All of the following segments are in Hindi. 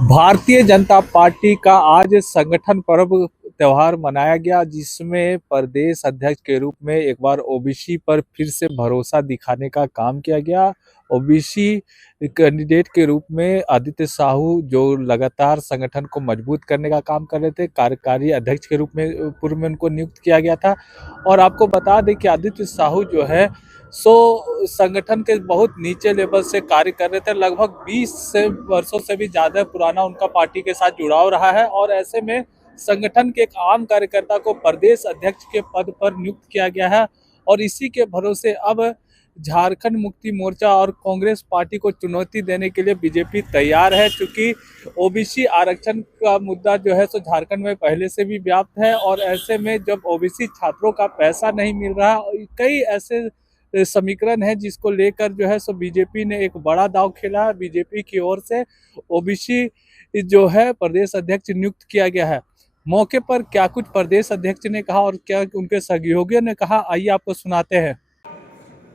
भारतीय जनता पार्टी का आज संगठन पर्व त्योहार मनाया गया, जिसमें प्रदेश अध्यक्ष के रूप में एक बार ओबीसी पर फिर से भरोसा दिखाने का काम किया गया। ओबीसी कैंडिडेट के रूप में आदित्य साहू, जो लगातार संगठन को मजबूत करने का काम कर रहे थे, कार्यकारी अध्यक्ष के रूप में पूर्व में उनको नियुक्त किया गया था। और आपको बता दें कि आदित्य साहू जो है संगठन के बहुत नीचे लेवल से कार्य कर रहे थे। लगभग 20 से वर्षों से भी ज्यादा पुराना उनका पार्टी के साथ जुड़ाव रहा है, और ऐसे में संगठन के एक आम कार्यकर्ता को प्रदेश अध्यक्ष के पद पर नियुक्त किया गया है। और इसी के भरोसे अब झारखंड मुक्ति मोर्चा और कांग्रेस पार्टी को चुनौती देने के लिए बीजेपी तैयार है, क्योंकि ओबीसी आरक्षण का मुद्दा जो है सो झारखंड में पहले से भी व्याप्त है। और ऐसे में जब ओबीसी छात्रों का पैसा नहीं मिल रहा, कई ऐसे समीकरण है जिसको लेकर जो है सो बीजेपी ने एक बड़ा दांव खेला है। बीजेपी की ओर से ओबीसी जो है प्रदेश अध्यक्ष नियुक्त किया गया है। मौके पर क्या कुछ प्रदेश अध्यक्ष ने कहा और क्या उनके सहयोगियों ने कहा, आइए आपको सुनाते हैं।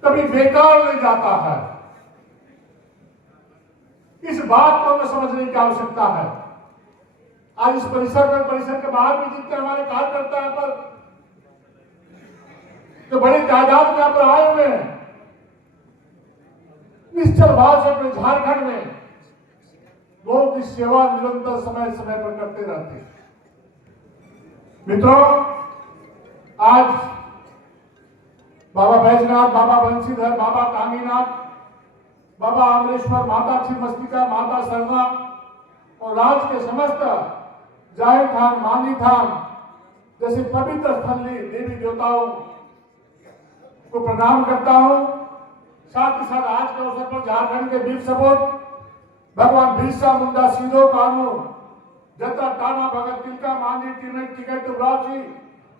कभी बेकार नहीं जाता है, इस बात को हमें समझने की आवश्यकता है। आज इस परिसर में, परिसर के बाहर भी जितने हमारे कार्यकर्ता हैं पर जो बड़ी तादाद में यहाँ पर आए हुए हैं, निश्चल भाव से अपने झारखंड में लोगों की सेवा निरंतर समय समय पर करते रहते हैं। मित्रों, आज बाबा बैजनाथ, बाबा बंशीधर, बाबा कामीनाथ, बाबा अमरेश्वर, माता छिन्नमस्तिका, माता शर्मा और राज्य के समस्त जाहिर थान, मानी थान जैसे पवित्र स्थली देवी देवताओं को प्रणाम करता हूं। साथ ही साथ आज के अवसर पर झारखंड के वीर सपूत भगवान बिरसा मुंडा, सीधो कानू, जत्रा टाना भगत, तिलका मांझी, टिकट उबराव,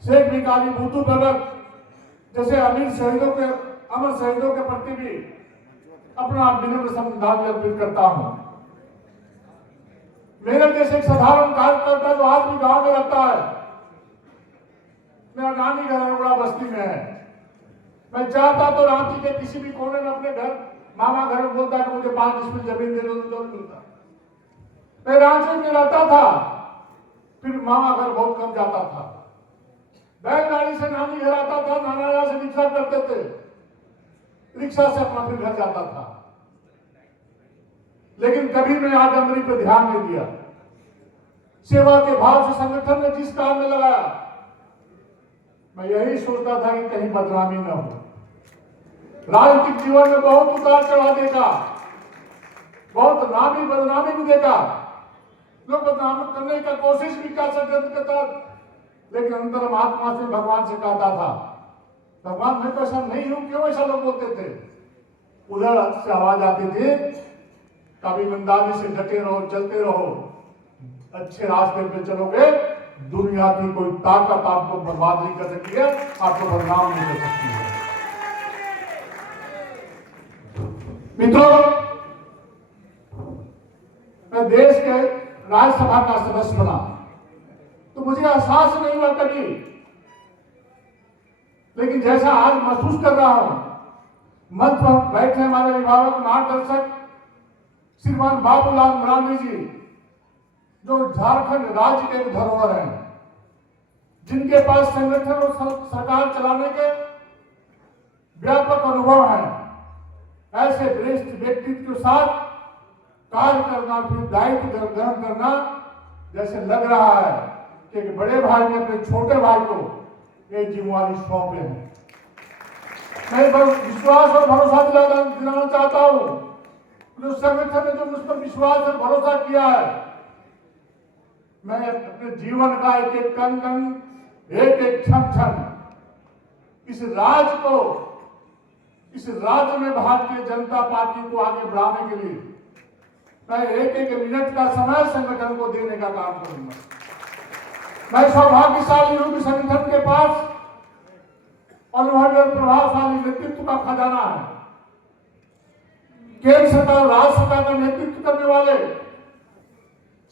शेख भिखारी, बुद्धू भगत जैसे अमीर शहीदों के, अमर शहीदों के प्रति भी अपना विनम्र श्रद्धांजलि अर्पित करता हूं। मेरे जैसे एक साधारण कार्यकर्ता जो आज भी गांव में रहता है, मेरा नानी घर अरोड़ा बस्ती में है, मैं चाहता तो रांची के किसी भी कोने में अपने घर, मामा घर में बोलता कि मुझे 5 डिसमिल जमीन दे दो तो मिलता। मैं रांची में रहता था, फिर मामा घर बहुत कम जाता था, बैलगाड़ी से नानी घर आता था, नाना से रिक्शा करते थे, रिक्शा से अपना फिर घर जाता था। लेकिन कभी मैं आदमरी पर ध्यान नहीं दिया। सेवा के भाव से संगठन ने जिस काम में लगाया, मैं यही सोचता था कि कहीं बदनामी न हो। राजनीतिक जीवन में बहुत उतार चढ़ाव देखा, बहुत नामी बदनामी भी देखा, लोग बदनाम करने का कोशिश भी कर सकते, लेकिन अंतर महात्मा से भगवान से कहता था, भगवान मैं तो ऐसा नहीं हूं, क्यों ऐसा लोग बोलते थे। उधर से आवाज आती थी, कभी ईमानदारी से डटे रहो, चलते रहो, अच्छे रास्ते पे चलोगे, दुनिया की कोई ताकत आपको बर्बाद नहीं कर सकती है, आपको बदनाम नहीं कर सकती है। मित्रों, मैं देश के राज्यसभा का सदस्य बना तो मुझे एहसास नहीं हुआ कभी, लेकिन जैसा आज महसूस कर रहा हूं, मंच पर बैठे हमारे अभिभावक, मार्गदर्शक श्रीमान बाबूलाल मरांडी जी, जो झारखंड राज्य के धरोहर हैं, जिनके पास संगठन और सरकार चलाने के व्यापक अनुभव हैं, ऐसे वरिष्ठ व्यक्तित्व के साथ कार्य करना, फिर दायित्व ग्रहण करना, जैसे लग रहा है कि बड़े भाई ने अपने छोटे भाई को एक जिम्मेवारी सौंपे हैं। मैं बस विश्वास और भरोसा दिलाना चाहता हूं, जो संगठन ने जो मुझ पर विश्वास और भरोसा किया है, मैं अपने जीवन का एक एक कण कण, एक एक क्षण क्षण इस राज्य को, इस राज्य में भारतीय जनता पार्टी को आगे बढ़ाने के लिए मैं एक एक मिनट का समय संगठन को देने का काम करूंगा। मैं सौभाग्यशाली हूं कि संगठन के पास अनुभवी और प्रभावशाली नेतृत्व का खजाना है। केंद्र सरकार, राज्य सरकार का नेतृत्व करने वाले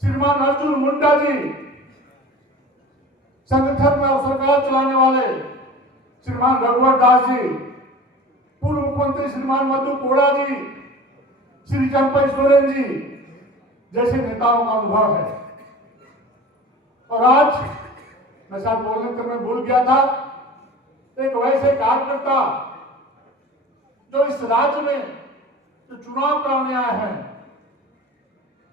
श्रीमान अर्जुन मुंडा जी, संगठन में सरकार चलाने वाले श्रीमान रघुवर दास जी, पूर्व मुख्यमंत्री श्रीमान मधु कोड़ा जी, श्री चंपई सोरेन जी, जैसे नेताओं का अनुभव है। और आज मैं शायद बोलने तक मैं भूल गया था, एक वैसे कार्यकर्ता जो इस राज्य में जो चुनाव कराने आए हैं,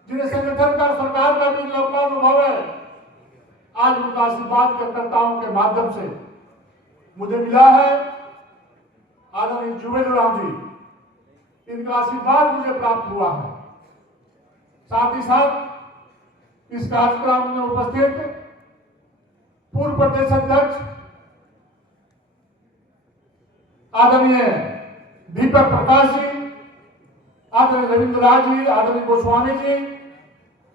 जिन्हें संगठन का सरकार का भी लंबा अनुभव है, आज उनका आशीर्वाद कार्यकर्ताओं के माध्यम से मुझे मिला है। आदरणीय जुबेर राम जी, इनका आशीर्वाद मुझे प्राप्त हुआ है। साथ ही साथ इस कार्यक्रम में उपस्थित पूर्व प्रदेश अध्यक्ष आदरणीय दीपक प्रकाश जी, आदरणीय रविंद्र राज जी, आदरणीय गोस्वामी जी,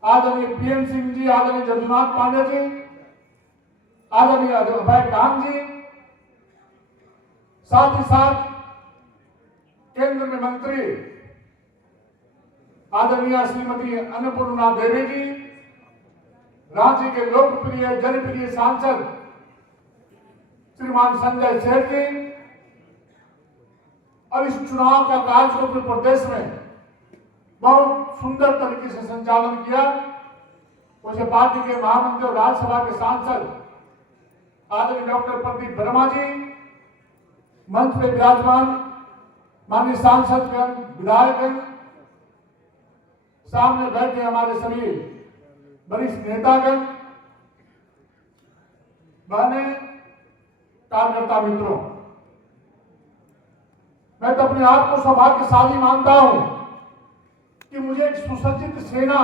आदरणीय पीएन सिंह जी, आदरणीय जदुनाथ पांडे जी, आदरणीय अभय कांत जी, साथ ही साथ केंद्र में मंत्री आदरणीय श्रीमती अन्नपूर्णा देवी जी, राज्य के लोकप्रिय जनप्रिय सांसद श्रीमान संजय सेठ जी, और इस चुनाव का कार्य को प्रदेश में बहुत सुंदर तरीके से संचालन किया। उसे पार्टी के महामंत्री और राज्यसभा के सांसद आदरणीय डॉक्टर प्रदीप वर्मा जी, मंच पे विराजमान माननीय सांसदगण, विधायकगण, सामने बैठे हमारे सभी वरिष्ठ नेतागण, बहने, कार्यकर्ता मित्रों, मैं तो अपने आप को सौभाग्यशाली मानता हूं कि मुझे एक सुसज्जित सेना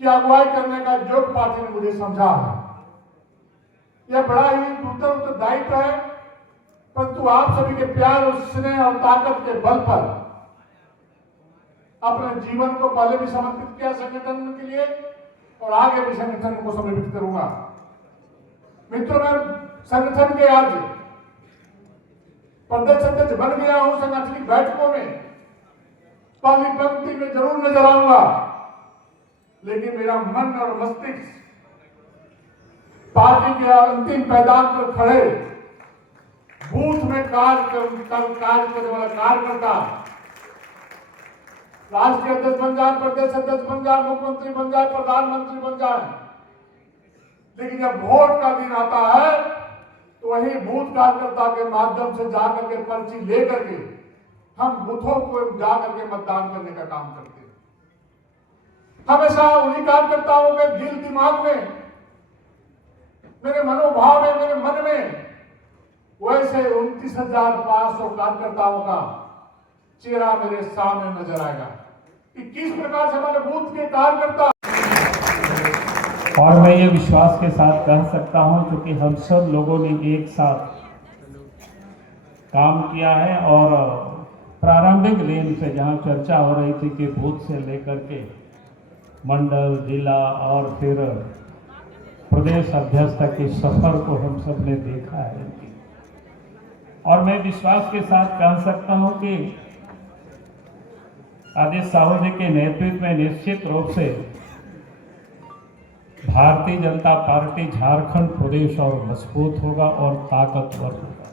की अगुवाई करने का योग पार्टी ने मुझे समझा है। यह बड़ा ही उत्तरदायित्व है, परंतु आप सभी के प्यार और स्नेह और ताकत के बल पर अपने जीवन को पहले भी समर्पित किया संगठन के लिए और आगे भी संगठन को समर्पित करूंगा। मित्रों, मैं संगठन के आज प्रदेश अध्यक्ष बन गया हूं। संगठनिक बैठकों में पहली पंक्ति में जरूर नजर आऊंगा, लेकिन मेरा मन और मस्तिष्क पार्टी के अंतिम मैदान पर खड़े बूथ में कार्य करने वाला कार्यकर्ता, राष्ट्रीय अध्यक्ष बन जाए, प्रदेश अध्यक्ष बन जाए, मुख्यमंत्री बन जाए, प्रधानमंत्री बन जाए, लेकिन जब वोट का दिन आता है तो वही बूथ कार्यकर्ता के माध्यम से जाकर के पर्ची लेकर के हम बूथों को जाकर के मतदान करने का काम करते हैं। हमेशा उन्हीं कार्यकर्ताओं के दिल दिमाग में, मेरे मनोभाव में, मेरे मन में वैसे 29,500 कार्यकर्ताओं का चेहरा मेरे सामने नजर आएगा कि किस प्रकार से हमारे बूथ के कार्यकर्ता। और मैं ये विश्वास के साथ कह सकता हूं, क्योंकि हम सब लोगों ने एक साथ काम किया है और प्रारंभिक लेन से जहां चर्चा हो रही थी कि बूथ से लेकर के मंडल, जिला और फिर प्रदेश अध्यक्ष तक के सफर को हम सब ने देखा है। और मैं विश्वास के साथ कह सकता हूं कि आदित्य साहू जी के नेतृत्व में निश्चित रूप से भारतीय जनता पार्टी झारखंड प्रदेश और मजबूत होगा और ताकतवर होगा।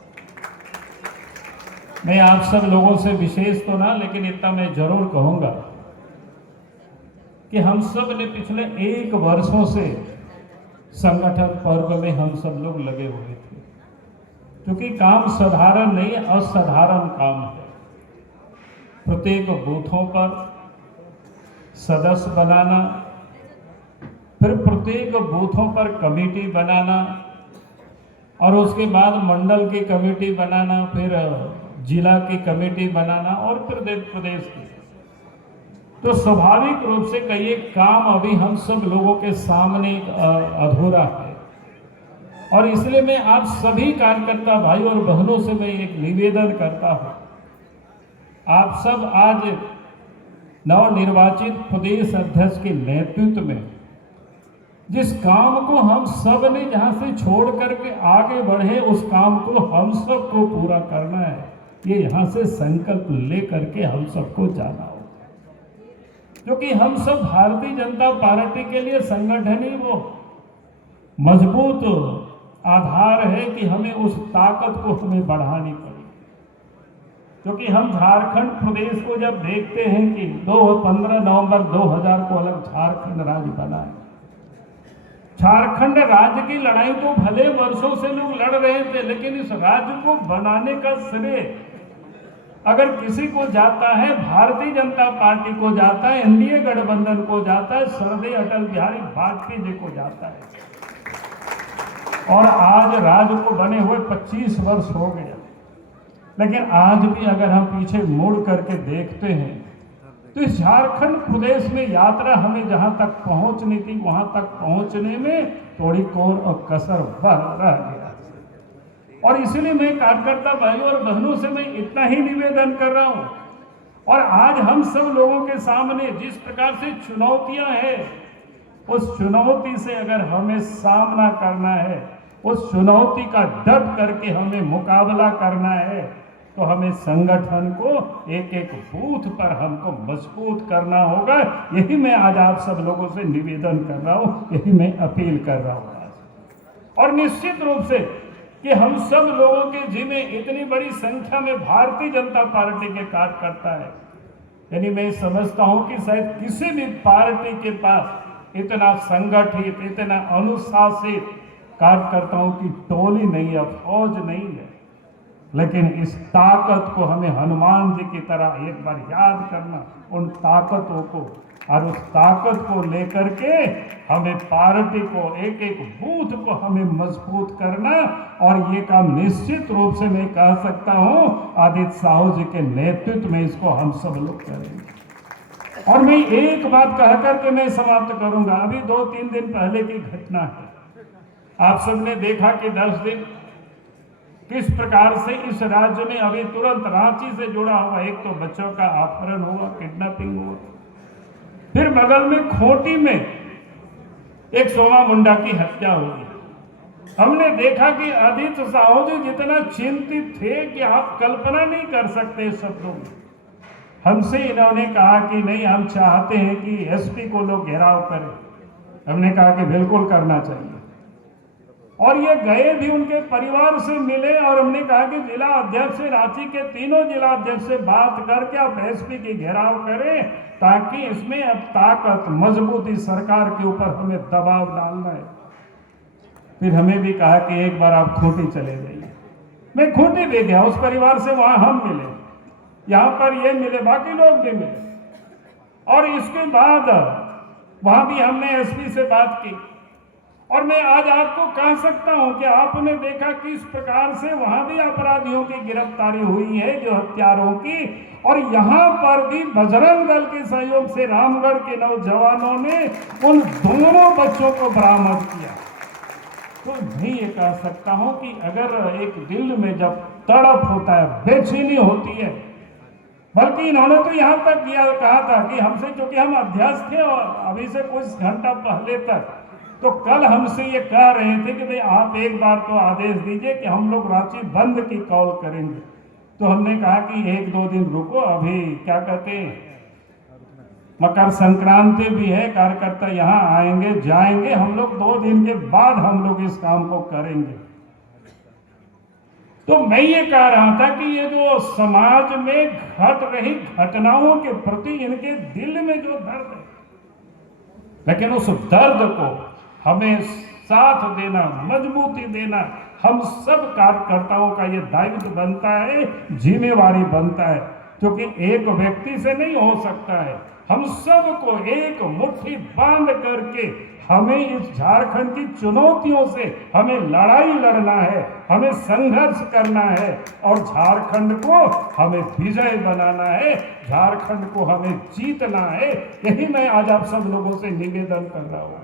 मैं आप सब लोगों से विशेष तो ना, लेकिन इतना मैं जरूर कहूंगा कि हम सब ने पिछले 1 वर्षों से संगठन पर्व में हम सब लोग लगे हुए थे, क्योंकि काम साधारण नहीं, असाधारण काम है। प्रत्येक बूथों पर सदस्य बनाना, फिर प्रत्येक बूथों पर कमेटी बनाना, और उसके बाद मंडल की कमेटी बनाना, फिर जिला की कमेटी बनाना और फिर प्रदेश की। तो स्वाभाविक रूप से कई काम अभी हम सब लोगों के सामने अधूरा है। और इसलिए मैं आप सभी कार्यकर्ता भाई और बहनों से मैं एक निवेदन करता हूं, आप सब आज नवनिर्वाचित प्रदेश अध्यक्ष के नेतृत्व में जिस काम को हम सब ने जहां से छोड़ करके आगे बढ़े, उस काम को हम सबको पूरा करना है। ये यहां से संकल्प लेकर के हम सबको जाना होगा, क्योंकि हम सब भारतीय जनता पार्टी के लिए संगठन ही वो मजबूत आधार है कि हमें उस ताकत को हमें बढ़ानी पड़ेगी। क्योंकि हम झारखंड प्रदेश को जब देखते हैं कि 15 नवंबर 2000 को अलग झारखंड राज्य बना है। झारखंड राज्य की लड़ाई तो भले वर्षों से लोग लड़ रहे थे, लेकिन इस राज्य को बनाने का श्रेय अगर किसी को जाता है, भारतीय जनता पार्टी को जाता है, एनडीए गठबंधन को जाता है, सरदेय अटल बिहारी वाजपेयी जी को जाता है। और आज राज्य को बने हुए 25 वर्ष हो गए, लेकिन आज भी अगर हम पीछे मुड़ करके देखते हैं तो इस झारखंड प्रदेश में यात्रा हमें जहां तक पहुंचनी थी वहां तक पहुंचने में थोड़ी कोर और कसर रह गया। और इसलिए मैं कार्यकर्ता भाइयों और बहनों से मैं इतना ही निवेदन कर रहा हूं, और आज हम सब लोगों के सामने जिस प्रकार से चुनौतियां हैं, उस चुनौती से अगर हमें सामना करना है, उस चुनौती का डट करके हमें मुकाबला करना है, तो हमें संगठन को एक एक बूथ पर हमको मजबूत करना होगा। यही मैं आज आप सब लोगों से निवेदन कर रहा हूं, यही मैं अपील कर रहा हूं आज। और निश्चित रूप से कि हम सब लोगों के जिन्हें इतनी बड़ी संख्या में भारतीय जनता पार्टी के कार्यकर्ता है, यानी मैं समझता हूं कि शायद किसी भी पार्टी के पास इतना संगठित, इतना अनुशासित कार्यकर्ताओं की टोली नहीं है, फौज नहीं है। लेकिन इस ताकत को हमें हनुमान जी की तरह एक बार याद करना, उन ताकतों को, और उस ताकत को लेकर के हमें पार्टी को एक एक बूथ को हमें मजबूत करना। और ये काम निश्चित रूप से मैं कह सकता हूं आदित्य साहू जी के नेतृत्व में इसको हम सब लोग करेंगे। और मैं एक बात कह करके मैं समाप्त करूंगा। अभी 2-3 दिन पहले की घटना है, आप सबने देखा कि 10 दिन किस प्रकार से इस राज्य में अभी तुरंत रांची से जुड़ा हुआ एक तो बच्चों का अपहरण हुआ, किडनैपिंग हुआ, फिर बगल में खोटी में एक सोमा मुंडा की हत्या हुई। हमने देखा कि आदित्य साहू जी जितना चिंतित थे कि आप कल्पना नहीं कर सकते शब्दों में। हमसे इन्होंने कहा कि नहीं, हम चाहते हैं कि एसपी को लोग घेराव करें। हमने कहा कि बिल्कुल करना चाहिए। और ये गए भी उनके परिवार से मिले, और हमने कहा कि जिला अध्यक्ष से, रांची के तीनों जिला अध्यक्ष से बात करके आप एसपी की घेराव करें, ताकि इसमें अब ताकत, मजबूती सरकार के ऊपर हमें दबाव डालना है। फिर हमें भी कहा कि एक बार आप खूंटी चले जाइए। मैं खूंटी भी गया उस परिवार से, वहां हम मिले, यहां पर ये मिले, बाकी लोग भी मिले। और इसके बाद वहां भी हमने एसपी से बात की। और मैं आज आपको कह सकता हूं कि आपने देखा किस प्रकार से वहां भी अपराधियों की गिरफ्तारी हुई है, जो हत्यारों की। और यहां पर भी बजरंग दल के सहयोग से रामगढ़ के नौजवानों ने उन दोनों बच्चों को बरामद किया। तो मैं ये कह सकता हूं कि अगर एक दिल में जब तड़प होता है, बेचैनी होती है, बल्कि इन्होंने तो यहां तक कहा था कि हमसे, क्योंकि हम अध्यक्ष थे और अभी से कुछ घंटा पहले तक, तो कल हमसे ये कह रहे थे कि भाई आप एक बार तो आदेश दीजिए कि हम लोग रांची बंद की कॉल करेंगे। तो हमने कहा कि 1-2 दिन रुको, अभी क्या कहते हैं, मकर संक्रांति भी है, कार्यकर्ता यहाँ आएंगे जाएंगे, हम लोग 2 दिन के बाद हम लोग इस काम को करेंगे। तो मैं ये कह रहा था कि ये जो समाज में घट रही घटनाओं के प्रति इनके दिल में जो दर्द है, लेकिन उस दर्द को हमें साथ देना, मजबूती देना, हम सब कार्यकर्ताओं का ये दायित्व बनता है, जिम्मेवारी बनता है, क्योंकि एक व्यक्ति से नहीं हो सकता है। हम सबको एक मुट्ठी बांध करके हमें इस झारखंड की चुनौतियों से हमें लड़ाई लड़ना है, हमें संघर्ष करना है, और झारखंड को हमें विजय बनाना है, झारखंड को हमें जीतना है। यही मैं आज आप सब लोगों से निवेदन कर रहा हूं।